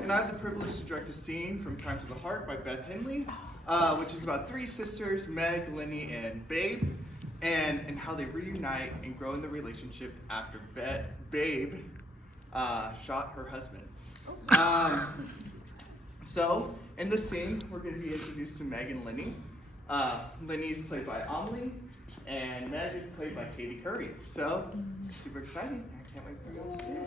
And I have the privilege to direct a scene from Time to the Heart by Beth Henley, which is about three sisters, Meg, Lenny, and Babe, and how they reunite and grow in the relationship after Babe shot her husband. So, in this scene, we're going to be introduced to Meg and Lenny. Lenny is played by Amelie, and Meg is played by Katie Curry. So, super exciting. I can't wait for you all to see it.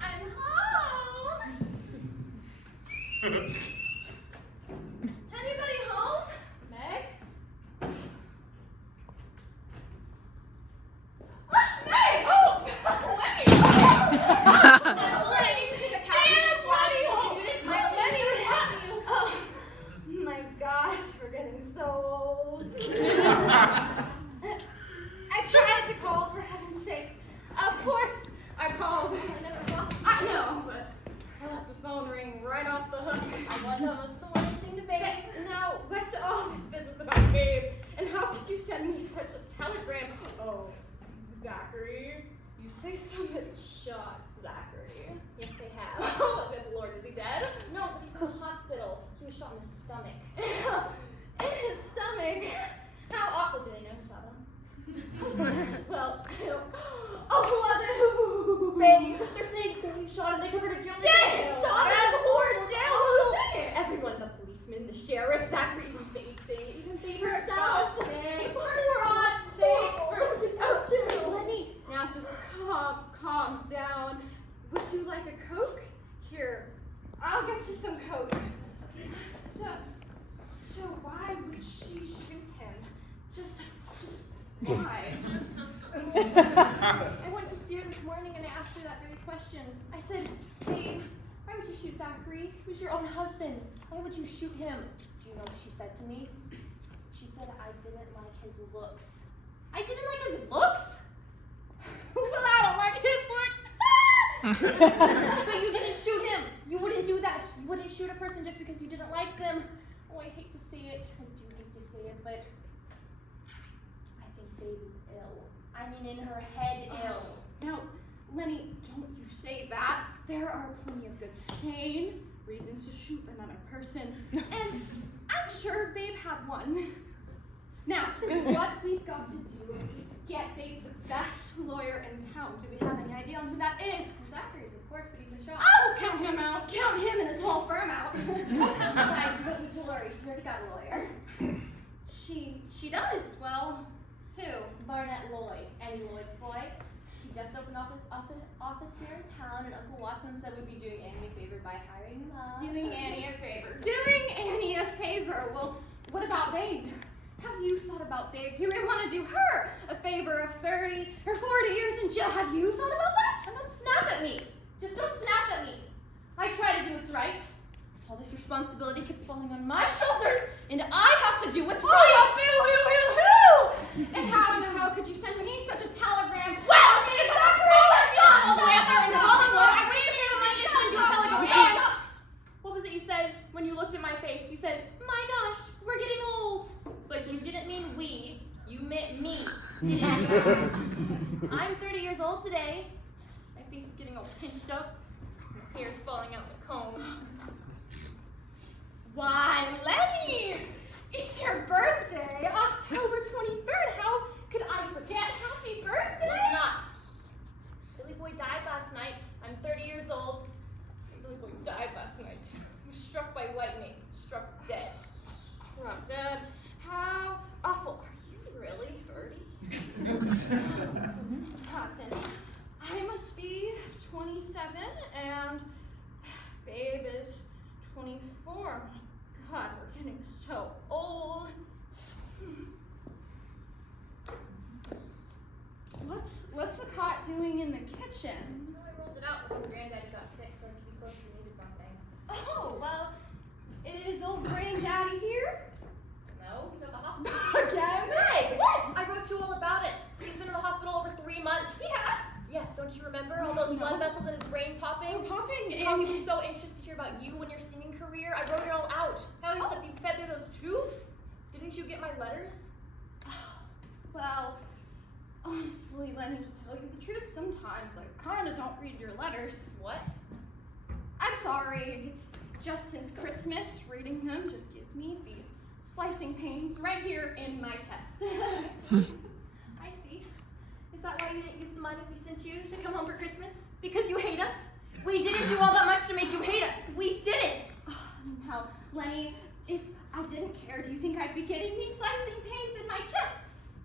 I'm home! Anybody home? Meg? Meg! Oh! Lenny! Lenny! Damn, Lenny! Lenny, what happened? Oh, my gosh, we're getting so old. I tried to call, for heaven's sakes. Of course, I called. I never stopped. I know, but I let the phone ring right off the hook. I was almost the one that seemed to Babe. Now, what's all this business about Babe? And how could you send me such a telegram? Oh, Zachary. You say somebody shot Zachary. Yes, they have. Oh, good Lord, is he dead? No, but he's in the hospital. He was shot in the stomach. In his stomach? How awful. Do they know who shot him? Well, oh, who was it? Babe. They're saying Babe shot him. They took her to jail. Jay shot him or jail. Who's saying it? Everyone, the policeman, the sheriff, Zachary, even Babe saying it. Even Babe herself. For God's sakes. Oh, Lenny, now just calm down. Would you like a Coke? Here, I'll get you some Coke. So why would she shoot him? Just why? I went to see her this morning and I asked her that very question. I said, Babe, why would you shoot Zachary? He was your own husband. Why would you shoot him? Do you know what she said to me? She said I didn't like his looks. I didn't like his looks? Well, I don't like his looks. But you didn't shoot him. You wouldn't do that. You wouldn't shoot a person just because you didn't like them. Oh, I hate to say it. I do hate to say it, but I think Babe is ill. I mean, in her head, ill. Now, Lenny, don't you say that. There are plenty of good, sane reasons to shoot another person. And I'm sure Babe had one. Now, what we've got to do is get Babe the best lawyer in town. Do we have any idea on who that is? Zachary is, of course, but he's been shot. Oh, count him out. Count him and his whole firm out. Besides, you don't need to worry. She's already got a lawyer. She does? Well, who? Barnett Lloyd. Annie Lloyd's boy. He just opened office here in town, and Uncle Watson said we'd be doing Annie a favor by hiring him up. Doing Annie a favor. Doing Annie a favor. Well, what about Babe? Have you thought about Babe? Do we want to do her a favor of 30 or 40 years in jail? Have you thought about that? And don't snap at me. Just don't snap at me. I try to do what's right. All this responsibility keeps falling on my shoulders, and I have to do what's right. And how could you send me such a telegram? Well, exactly. That's not all the way up there in Hollywood. I ran here the money to send you a telegram. What was it you said when you looked at my face? You said, my gosh, we're getting old. But you didn't mean we. You meant me, didn't you? I'm 30 years old today. My face is getting all pinched up. My hair's falling out the comb. Why, Lenny! It's your birthday, October 23rd. How could I forget? Happy birthday! It's not. Billy Boy died last night. I'm 30 years old. Billy Boy died last night. He was struck by lightning. Struck dead. Struck dead? How awful. Are you really 30? Then I must be 27 and Babe is 24. God, we're getting so old. What's the cot doing in the kitchen? I rolled it out when Granddaddy got sick, so I could be close if we needed something. Oh, well, is old Granddaddy here? No, he's at the hospital. Again? Meg, what? I wrote you all about it. He's been in the hospital over 3 months. Yes? Yes, don't you remember? All those blood vessels in his brain about you and your singing career. I wrote it all out. How you said you fed through those tubes? Didn't you get my letters? Well, honestly, Lenny, to tell you the truth, sometimes I kind of don't read your letters. What? I'm sorry. It's just since Christmas, reading them just gives me these slicing pains right here in my chest. I see. Is that why you didn't use the money we sent you to come home for Christmas? Because you hate us? We didn't do all that much to make you hate us. We didn't. Now, Lenny, if I didn't care, do you think I'd be getting these slicing pains in my chest?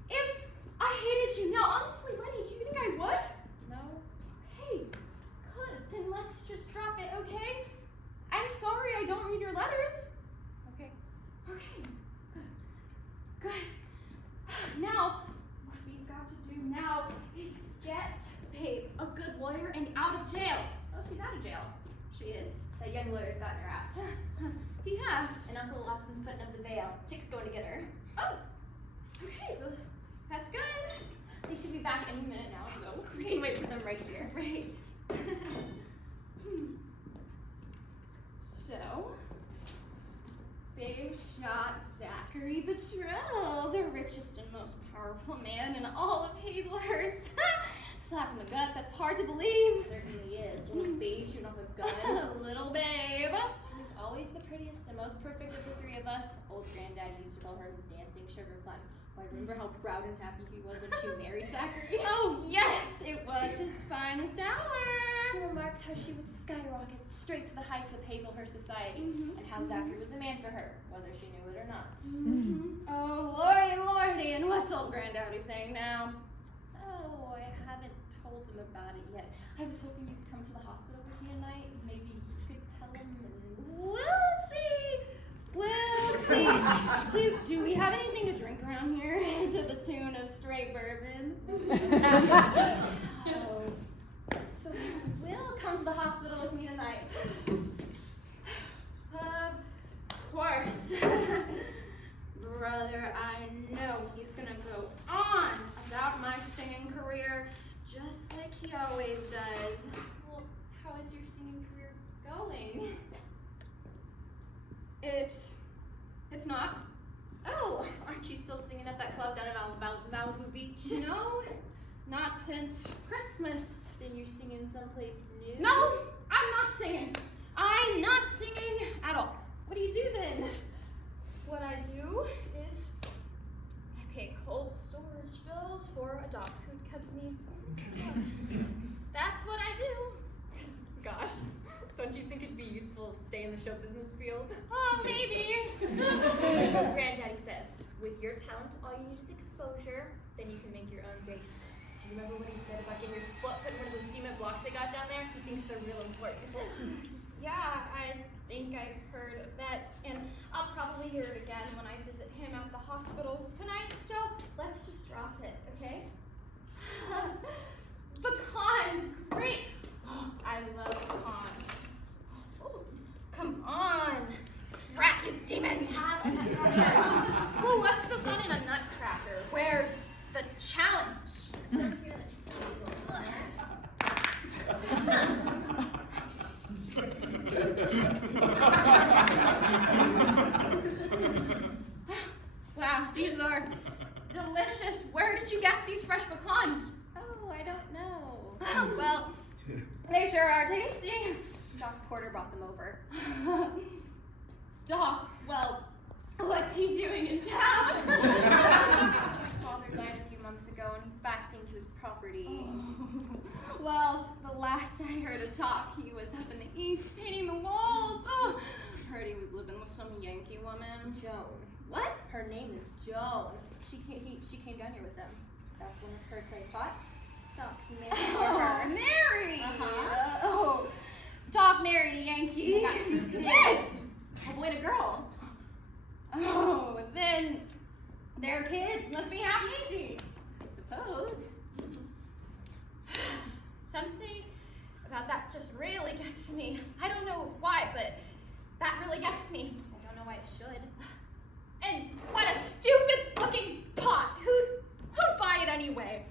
If I hated you now, honestly, Lenny, do you think I would? No. Okay, good. Then let's just drop it, okay? I'm sorry I don't read your letters. Okay. Okay, good. Good. Now, what we've got to do now is get Babe a good lawyer and out of jail. Oh, she's out of jail. She is. That young lawyer's gotten her out. He has. And Uncle Watson's putting up the bail. Chick's going to get her. Oh, okay. Well, that's good. They should be back any minute now, so we can wait for them right here. Great. So, Babe shot Zachary Betrell, the richest and most powerful man in all of Hazelhurst. Slap in the gut, that's hard to believe. Certainly is. Little babe shooting off a gun. Little babe. She was always the prettiest and most perfect of the three of us. Old granddad used to call her his dancing sugar plum. I remember how proud and happy he was when she married Zachary. Oh yes, it was his finest hour. She remarked how she would skyrocket straight to the heights of Hazelhurst society, and how Zachary was the man for her, whether she knew it or not. Oh lordy, lordy, and what's old granddaddy saying now? Oh, I haven't told him about it yet. I was hoping you could come to the hospital with me tonight. Maybe you could tell him and... We'll see. We'll see. Do we have anything to drink around here to the tune of straight bourbon? Oh, so you will come to the hospital with me tonight? Of course. Brother, I know he's gonna go on about my singing career just like he always does. Well, how is your singing career going? It's not. Oh, aren't you still singing at that club down at Malibu Beach? No, not since Christmas. Then you're singing someplace new? No, I'm not singing. I'm not singing at all. What do you do then? What I do is I pay cold storage bills for a dog food company. That's what I do. Gosh, don't you think it'd be useful to stay in the show business field? Oh, maybe. Old granddaddy says, with your talent, all you need is exposure, then you can make your own breaks. Do you remember what he said about getting your foot put in one of those cement blocks they got down there? He thinks they're real important. Yeah, I think I've heard of that, and I'll probably hear it again when I visit him at the hospital tonight, so let's just drop it, okay? Pecans, great! Oh, I love pecans. Oh, come on, crack you demons! Well, what's the fun in a nutcracker? Where's the challenge? Wow, these are delicious. Where did you get these fresh pecans? Oh, I don't know. Oh, well, they sure are tasty. Doc Porter brought them over. Doc, well, what's he doing in town? His father died a few months ago and he's back seeing to his property. Well, the last I heard of Doc, he was up in the east painting the walls. Oh, heard he was living with some Yankee woman. Joan. What? Her name is Joan. She came down here with him. That's one of her clay pots. Doc's married for her. Mary! Uh-huh. Oh, Doc married a Yankee. They got 2 kids. Yes! A boy and a girl. Oh, then their kids must be half Yankee. I suppose. Something about that just really gets me. I don't know why, but that really gets me. I don't know why it should. And what a stupid looking pot. Who'd buy it anyway?